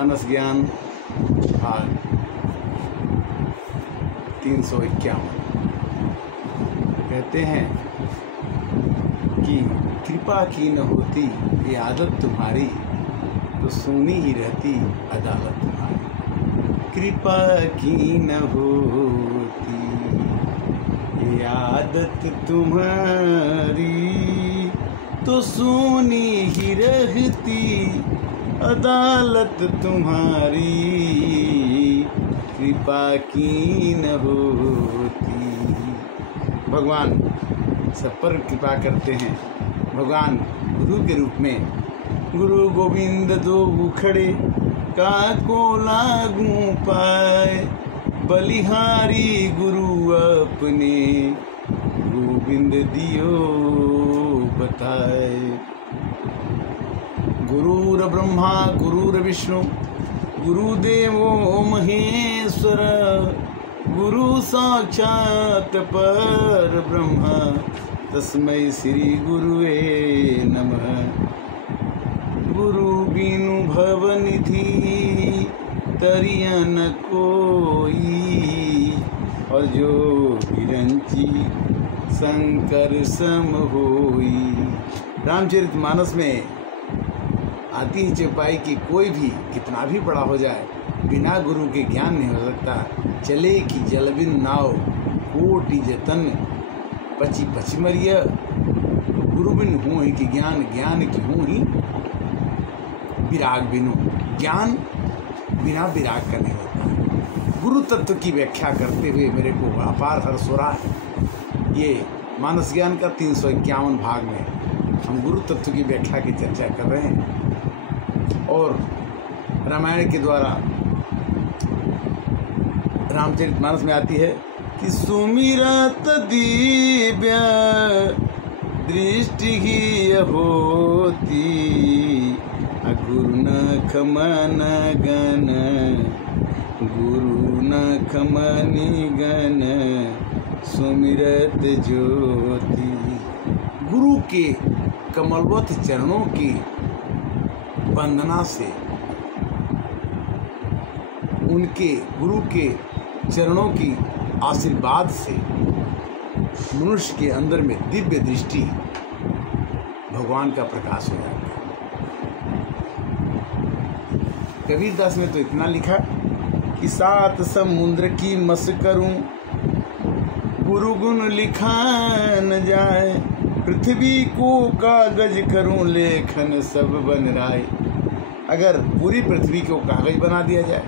मानस ज्ञान भाग 351 कहते हैं कि कृपा की न होती ये आदत तुम्हारी तो सोनी ही रहती अदालत तुम्हारी। कृपा की न होती ये आदत तुम्हारी तो सोनी ही रहती अदालत तुम्हारी। कृपा की न होती। भगवान सब पर कृपा करते हैं। भगवान गुरु के रूप में गुरु गोविंद दो खड़े काको लागू पाए। बलिहारी गुरु अपने गोविंद दियो बताए। गुरुर ब्रह्मा गुरुर विष्णु गुरुदेवो महेश्वर। गुरु साक्षात पर ब्रह्म तस्मै श्री गुरुवे नमः। गुरु बिनु भवनिधि तरिया न कोई। और जो विरंची शंकर सम होई। रामचरितमानस में आती है चौपाई कि कोई भी कितना भी बड़ा हो जाए बिना गुरु के ज्ञान नहीं हो सकता। चले कि जलबिन नाव कोटि जतन पची पची मरिया। गुरु बिन हूँ ही कि ज्ञान ज्ञान की हूँ ही विराग बिनु। ज्ञान बिना विराग का नहीं होता। गुरु तत्व की व्याख्या करते हुए मेरे को अपार हर्ष हो रहा है। ये मानस ज्ञान का 351 भाग में हम गुरु तत्व की व्याख्या की चर्चा कर रहे हैं। और रामायण के द्वारा रामचरितमानस में आती है कि सुमिरत दिव्य दृष्टि ही होती। गुरु न खमन गण गुरु न खमनि गण सुमिरत ज्योति। गुरु के कमलवत चरणों की वंदना से, उनके गुरु के चरणों की आशीर्वाद से मनुष्य के अंदर में दिव्य दृष्टि भगवान का प्रकाश हो जाता है। कबीरदास ने तो इतना लिखा कि 7 समुद्र की मस करूं गुरु गुण लिखा न जाए। पृथ्वी को कागज करूं लेखन सब बन राय। अगर पूरी पृथ्वी को कागज बना दिया जाए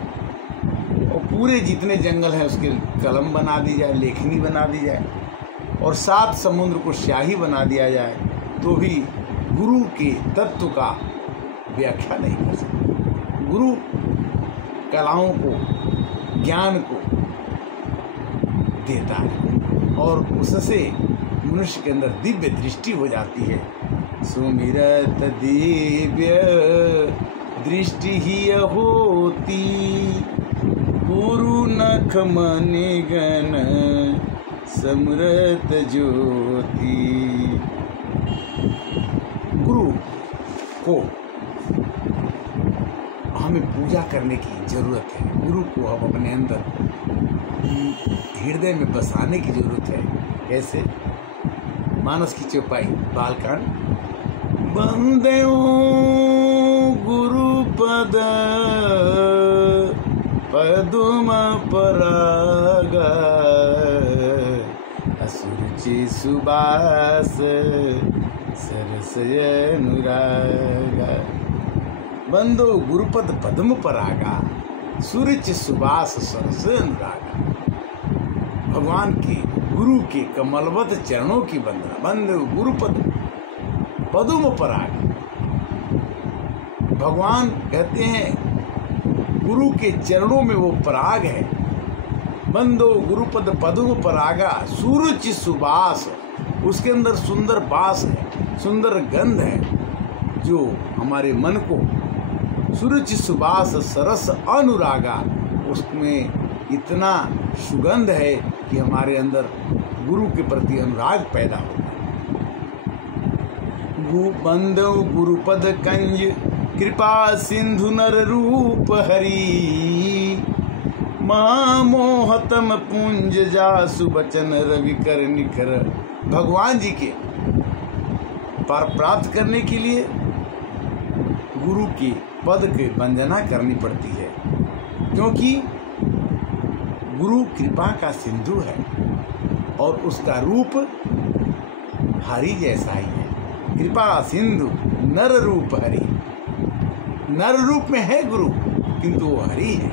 और पूरे जितने जंगल हैं उसके कलम बना दी जाए, लेखनी बना दी जाए और 7 समुद्र को स्याही बना दिया जाए तो भी गुरु के तत्व का व्याख्या नहीं कर सकते। गुरु कलाओं को, ज्ञान को देता है और उससे मनुष्य के अंदर दिव्य दृष्टि हो जाती है। सुमिरत दिव्य दृष्टि ही होती। गुरु नख मनि गण समृत ज्योति। गुरु को हमें पूजा करने की जरूरत है। गुरु को हम अपने अंदर हृदय में बसाने की जरूरत है। कैसे? मानस की चौपाई बालकांड। बंदे गुरु पद पदुम परागा। असुरुचि सुबास सरस अनुरागा। बंदो गुरुपद पद्म परागा सुरुचि सुबास सरस अनुरागा। भगवान के गुरु के कमलवत चरणों की वंदना। बंदो गुरुपद पदुम पराग। भगवान कहते हैं गुरु के चरणों में वो पराग है। बंदो गुरुपद पदुम परागा सुरुचि सुबास। उसके अंदर सुंदर बास है, सुंदर गंध है जो हमारे मन को सुरुचि सुबास सरस अनुरागा। उसमें इतना सुगंध है कि हमारे अंदर गुरु के प्रति अनुराग पैदा होता है। बंदो गुरुपद कंज कृपा सिंधु नर रूप हरि, महामोहतम पुंज जासु बचन रवि कर निखर। भगवान जी के पर प्राप्त करने के लिए गुरु के पद की वंदना करनी पड़ती है, क्योंकि गुरु कृपा का सिंधु है और उसका रूप हरि जैसा ही है। कृपा सिंधु नर रूप हरि, नर रूप में है गुरु किंतु वो हरि है।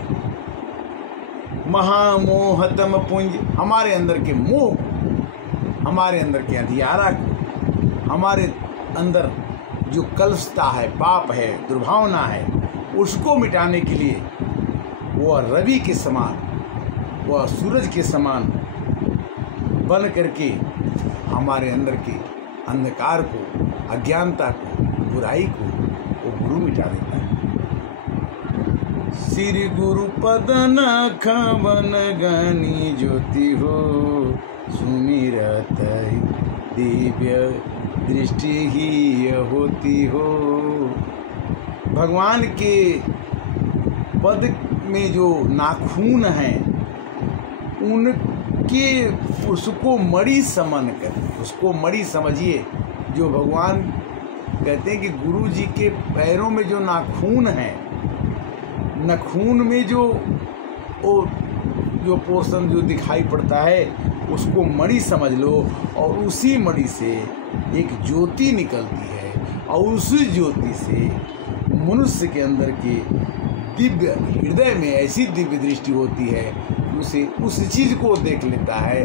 महामोहतम पुंज, हमारे अंदर के मोह, हमारे अंदर के अंधियारा को, हमारे अंदर जो कलुषता है, पाप है, दुर्भावना है, उसको मिटाने के लिए वह रवि के समान, वह सूरज के समान बन करके हमारे अंदर के अंधकार को, अज्ञानता को, बुराई को वो गुरु मिटा देता है। श्री गुरु पदन खवन गनी ज्योति हो, सुमिरत दिव्य दृष्टि ही होती हो। भगवान के पद में जो नाखून हैं उनके, उसको मणि समन कर, उसको मणि समझिए। जो भगवान कहते हैं कि गुरु जी के पैरों में जो नाखून हैं, नाखून में जो पोर्शन जो दिखाई पड़ता है उसको मणि समझ लो, और उसी मणि से एक ज्योति निकलती है, और उसी ज्योति से मनुष्य के अंदर के दिव्य हृदय में ऐसी दिव्य दृष्टि होती है कि उसे उस चीज को देख लेता है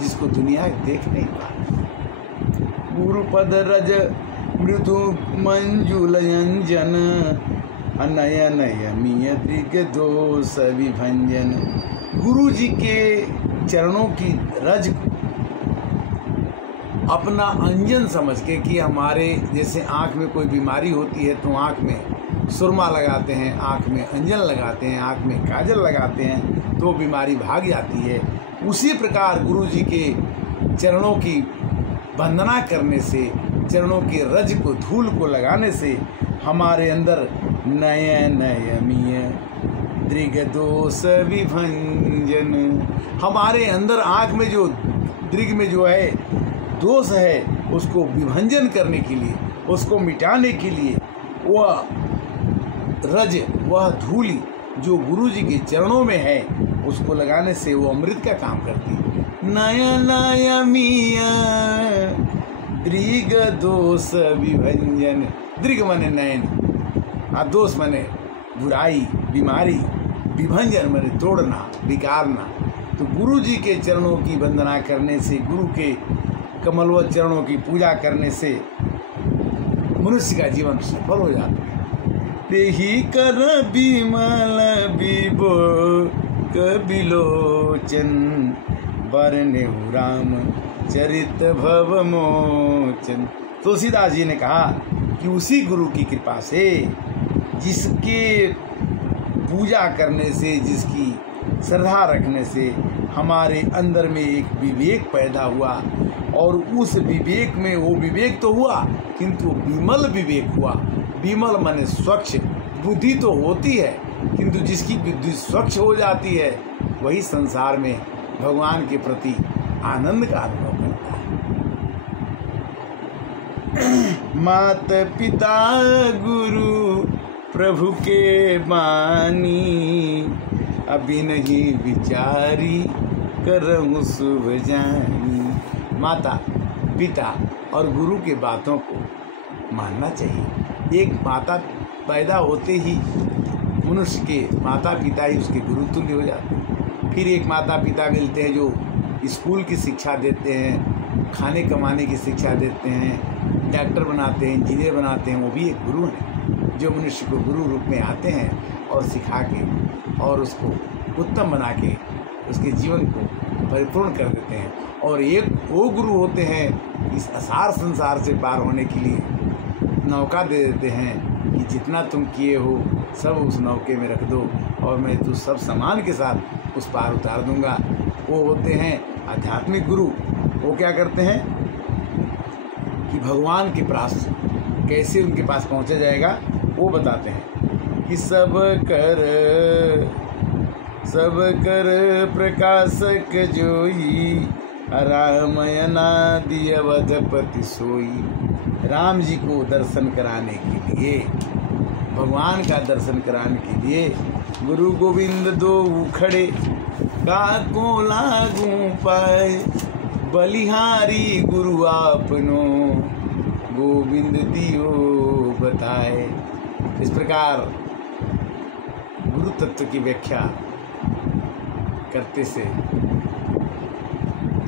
जिसको दुनिया देख नहीं पाती। गुरुपद रज मृदु मंजुलयंजन, अनय नयमीय दिग दोष विभंजन। गुरु जी के चरणों की रज अपना अंजन समझ के, कि हमारे जैसे आँख में कोई बीमारी होती है तो आँख में सुरमा लगाते हैं, आँख में अंजन लगाते हैं, आँख में काजल लगाते हैं तो बीमारी भाग जाती है। उसी प्रकार गुरु जी के चरणों की वंदना करने से, चरणों के रज को, धूल को लगाने से हमारे अंदर नय नयमीय दृग दोष विभंजन, हमारे अंदर आँख में जो दृग में जो है दोष है उसको विभंजन करने के लिए, उसको मिटाने के लिए वह रज, वह धूली जो गुरु जी के चरणों में है उसको लगाने से वो अमृत का काम करती है। नय नयमीय दृग दोष विभंजन, दृग माने नयन, दोष माने बुराई, बीमारी, विभंजन माने तोड़ना, बिगाड़ना। तो गुरु जी के चरणों की वंदना करने से, गुरु के कमलवत चरणों की पूजा करने से मनुष्य का जीवन सफल हो जाता है। तेहि कर बिमल बिबो कबिलोचन, बरने राम चरित भव मोचन। तुलसीदास जी ने कहा कि उसी गुरु की कृपा से, जिसके पूजा करने से, जिसकी श्रद्धा रखने से हमारे अंदर में एक विवेक पैदा हुआ, और उस विवेक में, वो विवेक तो हुआ किंतु विमल विवेक हुआ। विमल माने स्वच्छ, बुद्धि तो होती है किंतु जिसकी बुद्धि स्वच्छ हो जाती है वही संसार में भगवान के प्रति आनंद का अनुभव करता है। मात पिता गुरु प्रभु के बानी, अभी नहीं विचारी करहूँ शुभ जानी। माता पिता और गुरु के बातों को मानना चाहिए। एक माता पैदा होते ही मनुष्य के माता पिता ही उसके गुरु तुल्य हो जाते हैं। फिर एक माता पिता मिलते हैं जो स्कूल की शिक्षा देते हैं, खाने कमाने की शिक्षा देते हैं, डॉक्टर बनाते हैं, इंजीनियर बनाते हैं, वो भी एक गुरु हैं जो मनुष्य को गुरु रूप में आते हैं और सिखा के और उसको उत्तम बना के उसके जीवन को परिपूर्ण कर देते हैं। और एक वो गुरु होते हैं इस असार संसार से पार होने के लिए नौका दे देते हैं कि जितना तुम किए हो सब उस नौके में रख दो और मैं तो सब सामान के साथ उस पार उतार दूंगा। वो होते हैं आध्यात्मिक गुरु। वो क्या करते हैं कि भगवान के पास कैसे उनके पास पहुंचा जाएगा वो बताते हैं कि सब कर प्रकाशक जोई, रामय अनादि अवधपति सोई। राम जी को दर्शन कराने के लिए, भगवान का दर्शन कराने के लिए गुरु गोविंद दो खड़े, काको लागू पाए बलिहारी गुरु आपनो, गोविंद दियो बताए। इस प्रकार गुरु तत्व की व्याख्या करते से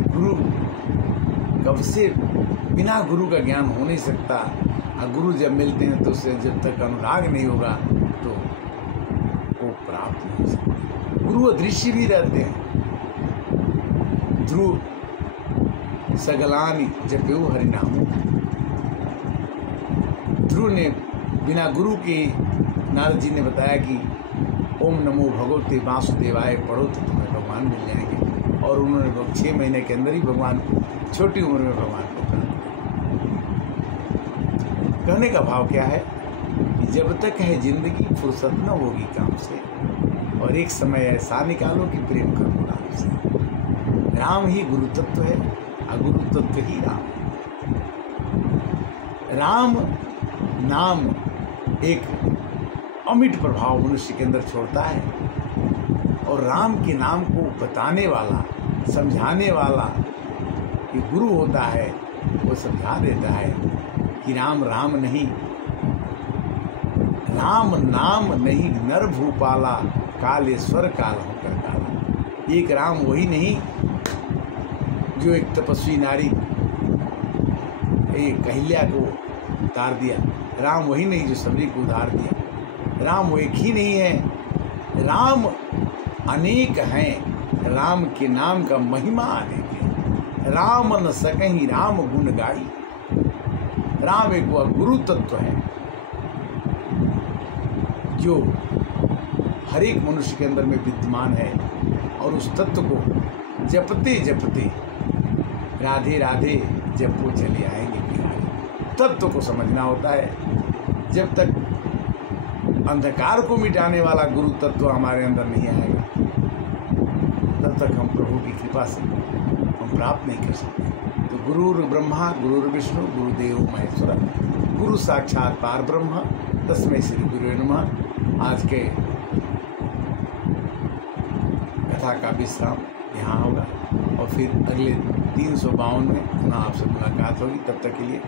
गुरु कब से बिना गुरु का ज्ञान हो नहीं सकता। और गुरु जब मिलते हैं तो उससे जब तक अनुराग नहीं होगा तो वो प्राप्त नहीं हो सकता। गुरु अदृश्य भी रहते हैं। ध्रुव सगलानी जपेऊ हरिनाम, ध्रुव ने बिना गुरु के, नारद जी ने बताया कि ओम नमो भगवते वासुदेवाय पढ़ो तो तुम्हें भगवान मिल जाएंगे। और उन्होंने 6 महीने के अंदर ही भगवान को, छोटी उम्र में भगवान को प्राप्त। कहने का भाव क्या है कि जब तक है जिंदगी फुर्सत न होगी काम से, और एक समय ऐसा निकालो कि प्रेम करो राम से। राम ही गुरु तत्व है और गुरु तत्व ही राम। राम नाम एक अमिट प्रभाव मनुष्य के अंदर छोड़ता है, और राम के नाम को बताने वाला, समझाने वाला कि गुरु होता है, वो समझा देता है कि राम राम नहीं, राम नाम नहीं नर भूपाला, कालेश्वर काल होकर काला। एक राम वही नहीं जो एक तपस्वी नारी एक कहिल्या को उतार दिया, राम वही नहीं जो सबरी को उधार दिया। राम वो एक ही नहीं है, राम अनेक हैं, राम के नाम का महिमा अनेक है। राम न सकहीं राम गुण गाई। राम एक वह गुरु तत्व है जो हर एक मनुष्य के अंदर में विद्यमान है, और उस तत्व को जपते जपते राधे राधे जपो चले आएंगे बिहारी। तत्व को समझना होता है। जब तक अंधकार को मिटाने वाला गुरु तत्व हमारे अंदर नहीं आएगा, तब तक हम प्रभु की कृपा से हम प्राप्त नहीं कर सकते। तो गुरुर् ब्रह्मा गुरुर् विष्णु गुरुदेव महेश्वर, गुरु साक्षात पार ब्रह्म, तस्मै श्री गुरुवे नमः। आज के कथा का विश्राम यहाँ होगा, और फिर अगले 352 में पुनः आपसे मुलाकात होगी। तब तक के लिए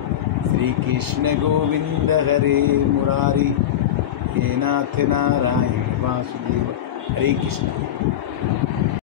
श्री कृष्ण गोविंद हरे मुरारी, हे नाथ नारायण वासुदेव, हरे कृष्ण।